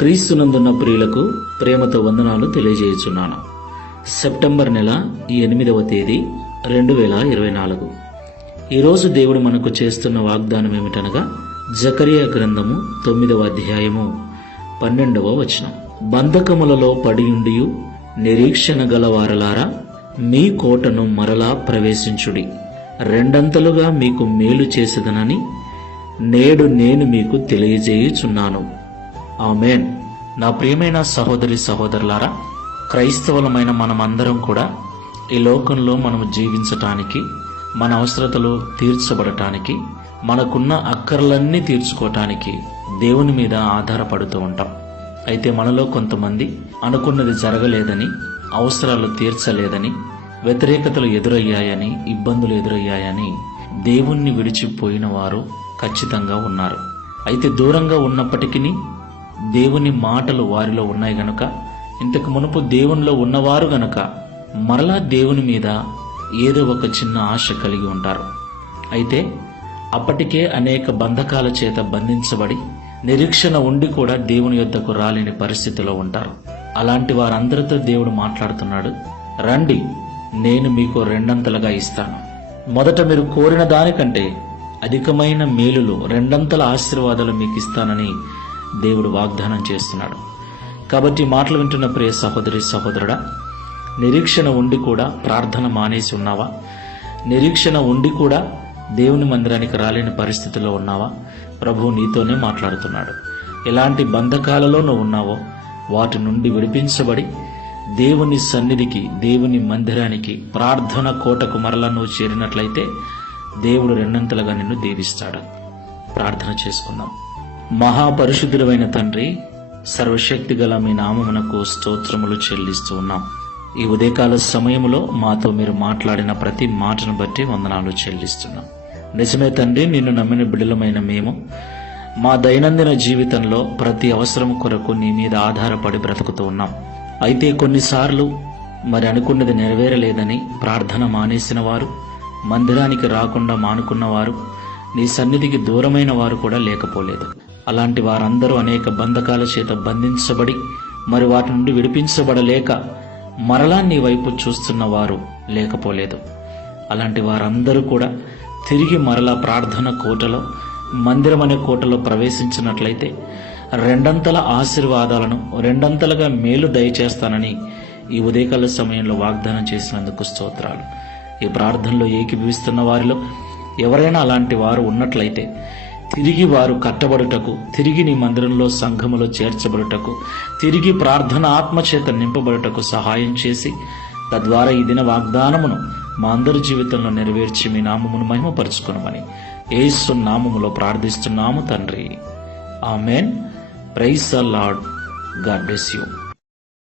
క్రీస్తునందున్న ప్రియులకు ప్రేమతో వందనాలు తెలియజేయుచున్నాను. సెప్టెంబర్ నెల 8వ తేదీ 2024. ఈరోజు దేవుడు మనకు చేస్తున్న వాగ్దానం ఏమిటనగా జకరియా గ్రంథము 9వ అధ్యాయము 12వ వచనం. బంధకములలో పడియుండియు నిరీక్షణ గల వారలారా, మీ కోటను మరలా ప్రవేశించుడి, రెండంతలుగా మీకు మేలు చేసేదనని నేడు నేను మీకు తెలియజేయుచున్నాను. ఆమేన్. నా ప్రియమైన సహోదరి సహోదరులారా, క్రైస్తవులమైన మనమందరం కూడా ఈ లోకంలో మనం జీవించటానికి, మన అవసరతలు తీర్చబడటానికి, మనకున్న అక్కర్లన్నీ తీర్చుకోవటానికి దేవుని మీద ఆధారపడుతూ ఉంటాం. అయితే మనలో కొంతమంది అనుకున్నది జరగలేదని, అవసరాలు తీర్చలేదని, వ్యతిరేకతలు ఎదురయ్యాయని, ఇబ్బందులు ఎదురయ్యాయని దేవుణ్ణి విడిచిపోయిన వారు ఖచ్చితంగా ఉన్నారు. అయితే దూరంగా ఉన్నప్పటికీ దేవుని మాటలు వారిలో ఉన్నాయి గనుక, ఇంతకు మునుపు దేవునిలో ఉన్నవారు గనుక మరలా దేవుని మీద ఏదో ఒక చిన్న ఆశ కలిగి ఉంటారు. అయితే అప్పటికే అనేక బంధకాల చేత బంధించబడి నిరీక్షణ ఉండి కూడా దేవుని యొద్దకు రాలేని పరిస్థితిలో ఉంటారు. అలాంటి వారందరితో దేవుడు మాట్లాడుతున్నాడు. రండి, నేను మీకు రెండంతలుగా ఇస్తాను. మొదట మీరు కోరిన దానికంటే అధికమైన మేలులు, రెండంతల ఆశీర్వాదాలు మీకు ఇస్తానని దేవుడు వాగ్దానం చేస్తున్నాడు. కాబట్టి మాటలు వింటున్న ప్రియ సహోదరి సహోదరుడా, నిరీక్షణ ఉండి కూడా ప్రార్థన మానేసి ఉన్నావా? నిరీక్షణ ఉండి కూడా దేవుని మందిరానికి రాలేని పరిస్థితిలో ఉన్నావా? ప్రభువు నీతోనే మాట్లాడుతున్నాడు. ఎలాంటి బంధకాలలో నువ్వు ఉన్నావో వాటి నుండి విడిపించబడి దేవుని సన్నిధికి, దేవుని మందిరానికి, ప్రార్థన కోటకు మరలా నువ్వు చేరినట్లయితే దేవుడు రెండంతలుగా నిన్ను దీవిస్తాడు. ప్రార్థన చేసుకుందాం. మహాపరిశుద్ధుడైన తండ్రి, సర్వశక్తి గల మీ నామమునకు స్తోత్రములు చెల్లిస్తూ ఉన్నాం. ఈ ఉదయకాల సమయంలో మాతో మీరు మాట్లాడిన ప్రతి మాటను బట్టి వందనాలు చెల్లిస్తున్నాం. నిజమే తండ్రి, నిన్ను నమ్మిన బిడ్డలమైన మేము మా దైనందిన జీవితంలో ప్రతి అవసరం కొరకు నీ మీద ఆధారపడి బ్రతుకుతూ ఉన్నాం. అయితే కొన్నిసార్లు మరి అనుకున్నది నెరవేరలేదని ప్రార్థన మానేసిన వారు, మందిరానికి రాకుండా మానుకున్నవారు, నీ సన్నిధికి దూరమైన వారు కూడా లేకపోలేదు. అలాంటి వారందరూ అనేక బంధకాల చేత బంధించబడి మరి వాటి నుండి విడిపించబడలేక మరలా నీ వైపు చూస్తున్న వారు లేకపోలేదు. అలాంటి వారందరూ కూడా తిరిగి మరలా ప్రార్థన కోటలో, మందిరం అనే కోటలో ప్రవేశించినట్లయితే రెండంతల ఆశీర్వాదాలను, రెండంతలుగా మేలు దయచేస్తానని ఈ ఉదయకాల సమయంలో వాగ్దానం చేసినందుకు స్తోత్రాలు. ఈ ప్రార్థనలో ఏకీభవిస్తున్న వారిలో ఎవరైనా అలాంటి వారు ఉన్నట్లయితే తిరిగి వారు కట్టబడుటకు, తిరిగి నీ మందిరంలో, సంఘములో చేర్చబడుటకు, తిరిగి ప్రార్థన ఆత్మచేత నింపబడుటకు సహాయం చేసి తద్వారా ఈ దిన వాగ్దానమును మా అందరి జీవితంలో నెరవేర్చి మీ నామమును మహిమపరచుకొనమని యేసు నామములో ప్రార్థిస్తున్నాము తండ్రి. Amen. Praise the lord. God bless you.